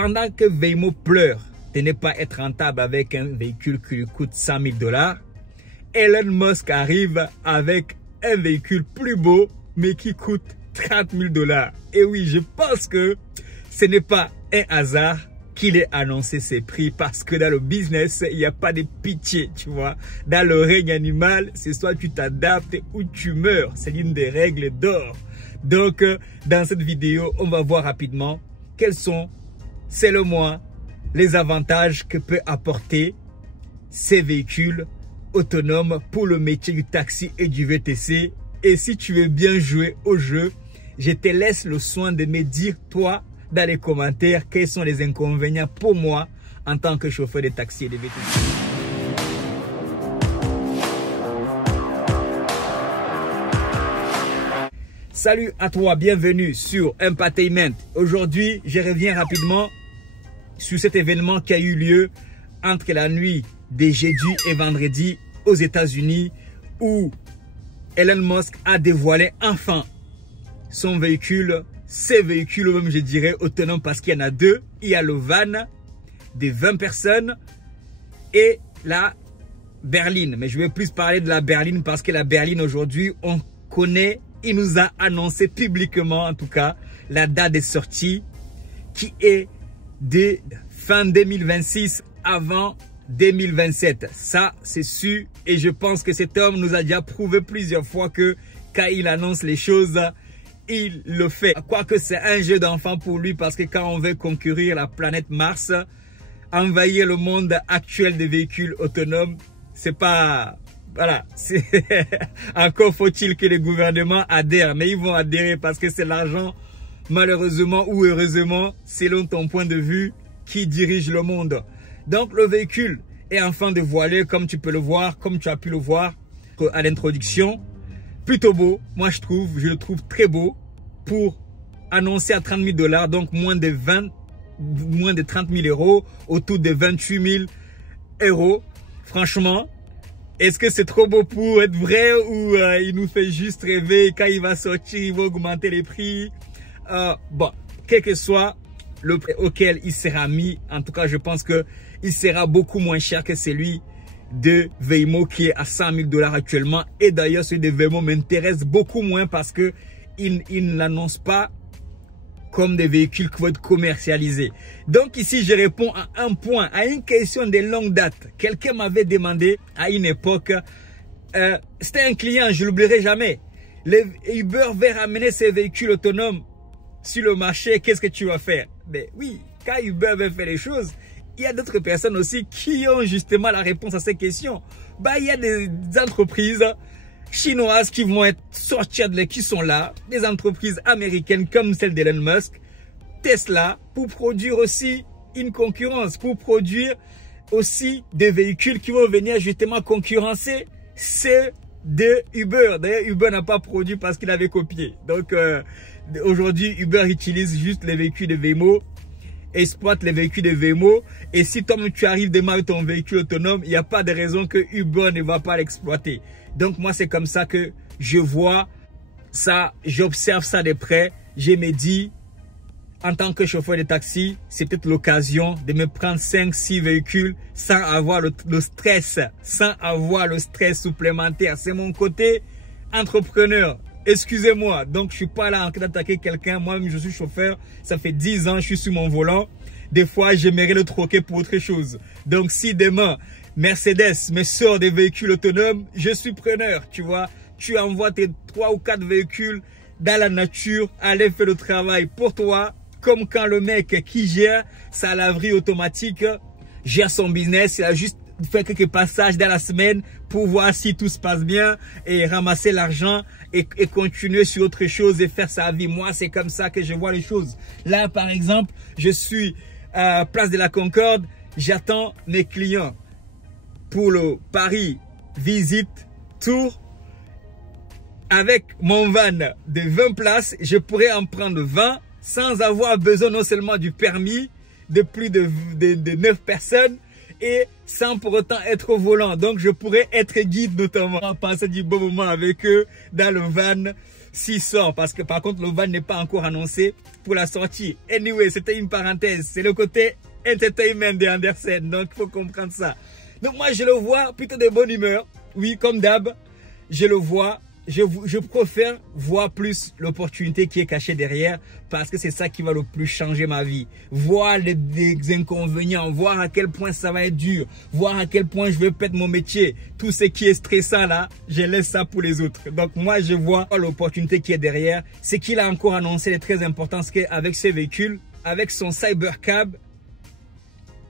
pendant que Waymo pleure de ne pas être rentable avec un véhicule qui lui coûte 100 000 $, Elon Musk arrive avec un véhicule plus beau, mais qui coûte 30 000 $. Et oui, je pense que ce n'est pas un hasard qu'il ait annoncé ces prix, parce que dans le business, il n'y a pas de pitié, tu vois. Dans le règne animal, c'est soit tu t'adaptes ou tu meurs. C'est l'une des règles d'or. Donc, dans cette vidéo, on va voir rapidement quels sont, selon moi, les avantages que peut apporter ces véhicules autonomes pour le métier du taxi et du VTC. Et si tu veux bien jouer au jeu, je te laisse le soin de me dire, toi, dans les commentaires, quels sont les inconvénients pour moi en tant que chauffeur de taxi et de VTC. Salut à toi, bienvenue sur Empatainment. Aujourd'hui, je reviens rapidement sur cet événement qui a eu lieu entre la nuit de jeudi et vendredi aux États-Unis, où Elon Musk a dévoilé enfin son véhicule, ses véhicules même, je dirais autonomes, parce qu'il y en a deux. Il y a le van de 20 personnes et la berline. Mais je vais plus parler de la berline parce que la berline aujourd'hui, on connaît, il nous a annoncé publiquement en tout cas la date de sortie qui est de fin 2026 avant 2027. Ça, c'est sûr. Et je pense que cet homme nous a déjà prouvé plusieurs fois que quand il annonce les choses, il le fait. Quoique c'est un jeu d'enfant pour lui, parce que quand on veut concourir la planète Mars, envahir le monde actuel des véhicules autonomes, c'est pas... Voilà. Encore faut-il que les gouvernements adhèrent. Mais ils vont adhérer parce que c'est l'argent, malheureusement ou heureusement, selon ton point de vue, qui dirige le monde. Donc le véhicule est enfin dévoilé, comme tu peux le voir, comme tu as pu le voir à l'introduction. Plutôt beau, moi je le trouve très beau pour annoncer à 30 000 $, donc moins de 30 000 €, autour de 28 000 €. Franchement, est-ce que c'est trop beau pour être vrai ou il nous fait juste rêver? Quand il va sortir, il va augmenter les prix. Bon, quel que soit le prix auquel il sera mis, en tout cas je pense que il sera beaucoup moins cher que celui de Waymo qui est à 100 000 $ actuellement. Et d'ailleurs celui de Waymo m'intéresse beaucoup moins parce que il ne l'annonce pas comme des véhicules qui vont être commercialisés. Donc ici je réponds à un point, à une question de longue date. Quelqu'un m'avait demandé à une époque, c'était un client, je l'oublierai jamais, Uber va ramener ses véhicules autonomes sur le marché, qu'est-ce que tu vas faire? Mais oui, quand Uber veut faire les choses, il y a d'autres personnes aussi qui ont justement la réponse à ces questions. Bah, il y a des entreprises chinoises qui vont sortir qui sont là, des entreprises américaines comme celle d'Elon Musk, Tesla, pour produire aussi une concurrence, pour produire aussi des véhicules qui vont venir justement concurrencer ceux de Uber. D'ailleurs, Uber n'a pas produit parce qu'il avait copié. Donc, aujourd'hui, Uber utilise juste les véhicules de Waymo, exploite les véhicules de Waymo. Et si toi tu arrives demain avec ton véhicule autonome, il n'y a pas de raison que Uber ne va pas l'exploiter. Donc moi c'est comme ça que je vois ça, j'observe ça de près. Je me dis, en tant que chauffeur de taxi, c'est peut-être l'occasion de me prendre 5-6 véhicules sans avoir le stress, sans avoir le stress supplémentaire. C'est mon côté entrepreneur. Excusez-moi, donc je suis pas là en train d'attaquer quelqu'un. Moi-même, je suis chauffeur. Ça fait 10 ans, je suis sur mon volant. Des fois, j'aimerais le troquer pour autre chose. Donc, si demain, Mercedes me sort des véhicules autonomes, je suis preneur, tu vois. Tu envoies tes 3 ou 4 véhicules dans la nature, aller faire le travail pour toi. Comme quand le mec qui gère sa laverie automatique gère son business, il a juste fait quelques passages dans la semaine pour voir si tout se passe bien et ramasser l'argent et continuer sur autre chose et faire sa vie. Moi, c'est comme ça que je vois les choses. Là, par exemple, je suis à Place de la Concorde, j'attends mes clients pour le Paris Visite Tour. Avec mon van de 20 places, je pourrais en prendre 20 sans avoir besoin non seulement du permis de plus de 9 personnes, et sans pour autant être au volant. Donc je pourrais être guide, notamment passer du bon moment avec eux dans le van s'il sort, parce que par contre le van n'est pas encore annoncé pour la sortie. Anyway, c'était une parenthèse, c'est le côté entertainment de Andersen, donc il faut comprendre ça. Donc moi je le vois plutôt de bonne humeur, oui comme d'hab, je le vois. Je préfère voir plus l'opportunité qui est cachée derrière parce que c'est ça qui va le plus changer ma vie. Voir les inconvénients, voir à quel point ça va être dur, voir à quel point je vais perdre mon métier. Tout ce qui est stressant là, je laisse ça pour les autres. Donc moi je vois l'opportunité qui est derrière. Ce qu'il a encore annoncé est très important, c'est qu'avec ces véhicules, avec son Cybercab,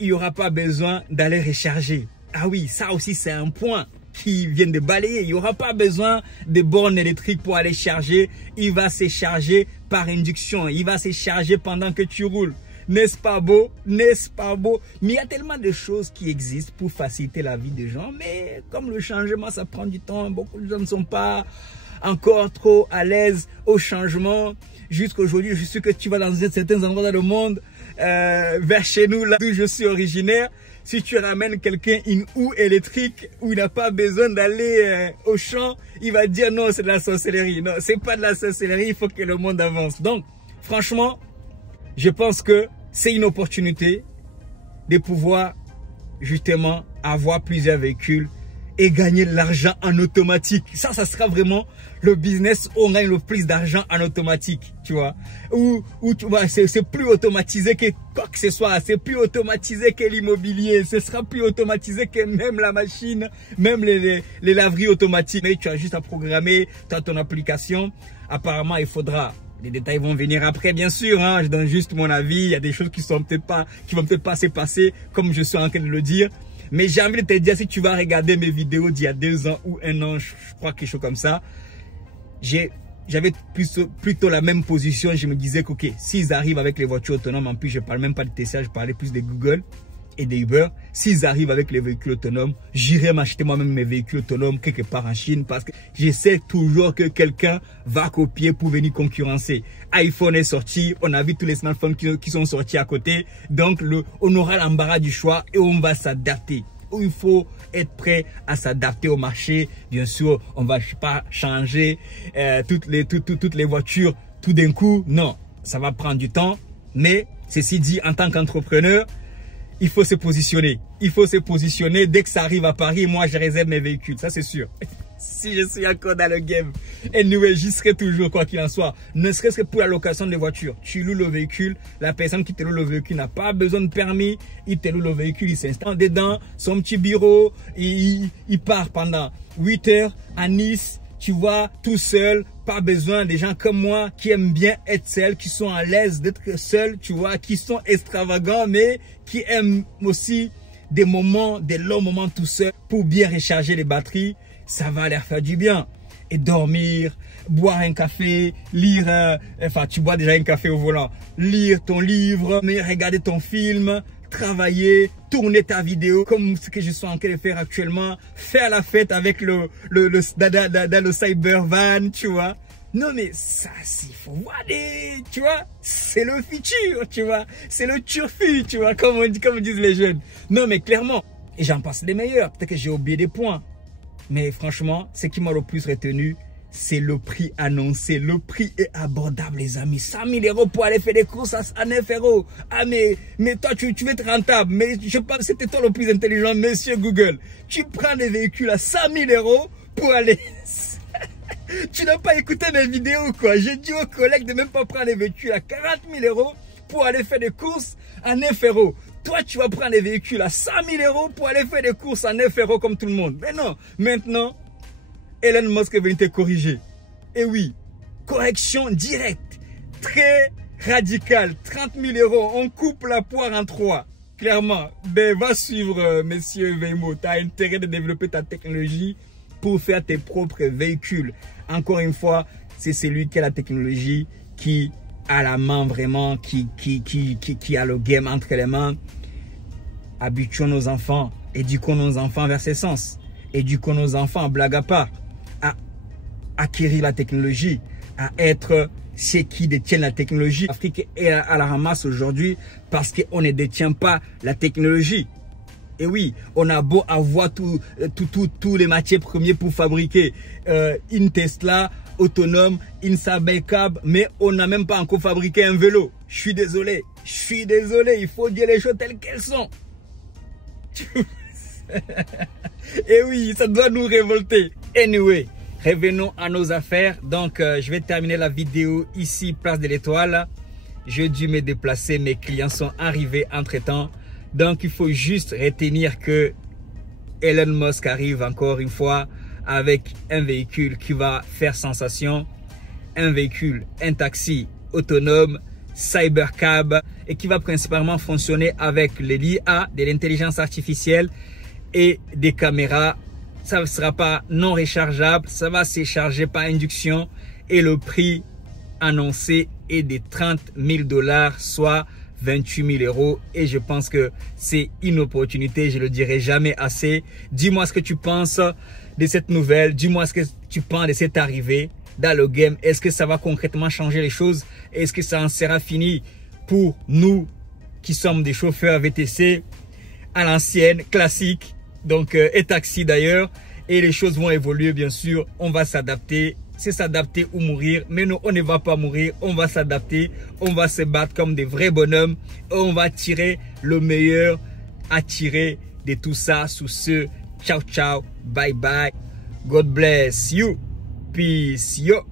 il n'y aura pas besoin d'aller recharger. Ah oui, ça aussi c'est un point qui viennent de balayer. Il n'y aura pas besoin de bornes électriques pour aller charger. Il va se charger par induction. Il va se charger pendant que tu roules. N'est-ce pas beau? N'est-ce pas beau? Mais il y a tellement de choses qui existent pour faciliter la vie des gens. Mais comme le changement, ça prend du temps. Beaucoup de gens ne sont pas encore trop à l'aise au changement. Jusqu'aujourd'hui, je suis que tu vas dans certains endroits dans le monde, vers chez nous, là d'où je suis originaire. Si tu ramènes quelqu'un une houe électrique où il n'a pas besoin d'aller au champ, il va dire non, c'est de la sorcellerie. Non, c'est pas de la sorcellerie, il faut que le monde avance. Donc, franchement, je pense que c'est une opportunité de pouvoir justement avoir plusieurs véhicules et gagner de l'argent en automatique. Ça sera vraiment le business où on gagne le plus d'argent en automatique, tu vois. Où tu vois, c'est plus automatisé que quoi que ce soit. C'est plus automatisé que l'immobilier. Ce sera plus automatisé que même la machine, même les laveries automatiques. Mais tu as juste à programmer, tu as ton application. Apparemment, il faudra... Les détails vont venir après, bien sûr. Hein. Je donne juste mon avis. Il y a des choses qui vont peut-être pas se passer comme je suis en train de le dire. Mais j'ai envie de te dire, si tu vas regarder mes vidéos d'il y a 2 ans ou 1 an, je crois quelque chose comme ça, j'avais plutôt la même position. Je me disais que, ok, s'ils arrivent avec les voitures autonomes, en plus, je ne parle même pas de Tesla, je parlais plus de Google et de Uber. S'ils arrivent avec les véhicules autonomes, j'irai m'acheter moi-même mes véhicules autonomes quelque part en Chine parce que je sais toujours que quelqu'un va copier pour venir concurrencer. iPhone est sorti, on a vu tous les smartphones qui sont sortis à côté. Donc, on aura l'embarras du choix et on va s'adapter. Il faut être prêt à s'adapter au marché. Bien sûr, on ne va pas changer toutes les voitures tout d'un coup. Non, ça va prendre du temps. Mais ceci dit, en tant qu'entrepreneur, il faut se positionner. Il faut se positionner. Dès que ça arrive à Paris, moi, je réserve mes véhicules. Ça, c'est sûr. Si je suis encore dans le game. Anyway, j'y serai toujours, quoi qu'il en soit. Ne serait-ce que pour la location des voitures. Tu loues le véhicule. La personne qui te loue le véhicule n'a pas besoin de permis. Il te loue le véhicule. Il s'installe dedans. Son petit bureau. Il part pendant 8 heures à Nice. Tu vois, tout seul, pas besoin des gens comme moi qui aiment bien être seuls, qui sont à l'aise d'être seuls, tu vois, qui sont extravagants, mais qui aiment aussi des longs moments tout seul pour bien recharger les batteries. Ça va leur faire du bien. Et dormir, boire un café, lire, enfin tu bois déjà un café au volant, lire ton livre, mais regarder ton film, travailler, tourner ta vidéo comme ce que je suis en train de faire actuellement, faire la fête avec dans le cyber van, tu vois. Non mais ça, il faut voir tu vois, c'est le futur, tu vois, c'est le turfu, tu vois, comme disent les jeunes. Non mais clairement, et j'en passe les meilleurs, peut-être que j'ai oublié des points. Mais franchement, ce qui m'a le plus retenu, c'est le prix annoncé. Le prix est abordable, les amis. 100 000 € pour aller faire des courses à 9 €. Ah, mais toi, tu veux être rentable. Mais je pense que c'était toi le plus intelligent, monsieur Google. Tu prends des véhicules à 100 000 € pour aller... Tu n'as pas écouté mes vidéos, quoi. J'ai dit aux collègues de même pas prendre des véhicules à 40 000 € pour aller faire des courses à 9 €. Toi, tu vas prendre des véhicules à 100 000 € pour aller faire des courses à 9 € comme tout le monde. Mais non, maintenant... Elon Musk est venu te corriger. Et oui, correction directe, très radicale, 30 000 €. On coupe la poire en 3. Clairement, ben va suivre, monsieur Waymo. Tu as intérêt de développer ta technologie pour faire tes propres véhicules. Encore une fois, c'est celui qui a la technologie, qui a la main vraiment, qui a le game entre les mains. Habituons nos enfants, éduquons nos enfants vers ce sens. Éduquons nos enfants, blague à part, à acquérir la technologie, à être ceux qui détiennent la technologie. L'Afrique est à la ramasse aujourd'hui parce qu'on ne détient pas la technologie. Et oui, on a beau avoir tous les matières premières pour fabriquer une Tesla autonome, Insabel Cab, mais on n'a même pas encore fabriqué un vélo. Je suis désolé, il faut dire les choses telles qu'elles sont. Et oui, ça doit nous révolter. Anyway, revenons à nos affaires. Donc, je vais terminer la vidéo ici, place de l'Étoile. J'ai dû me déplacer, mes clients sont arrivés entre-temps. Donc, il faut juste retenir que Elon Musk arrive encore une fois avec un véhicule qui va faire sensation. Un véhicule, un taxi autonome, Cybercab, et qui va principalement fonctionner avec l'IA, de l'intelligence artificielle et des caméras. Ça ne sera pas non rechargeable, ça va se charger par induction et le prix annoncé est de 30 000 $, soit 28 000 €. Et je pense que c'est une opportunité, je le dirai jamais assez. Dis-moi ce que tu penses de cette nouvelle, dis-moi ce que tu penses de cette arrivée dans le game. Est-ce que ça va concrètement changer les choses? Est-ce que ça en sera fini pour nous qui sommes des chauffeurs VTC à l'ancienne, classique, donc et taxi d'ailleurs? Et les choses vont évoluer bien sûr, on va s'adapter. C'est s'adapter ou mourir, mais nous on ne va pas mourir, on va s'adapter, on va se battre comme des vrais bonhommes, et on va tirer le meilleur à tirer de tout ça. Sous ce, ciao ciao, bye bye, God bless you, peace yo.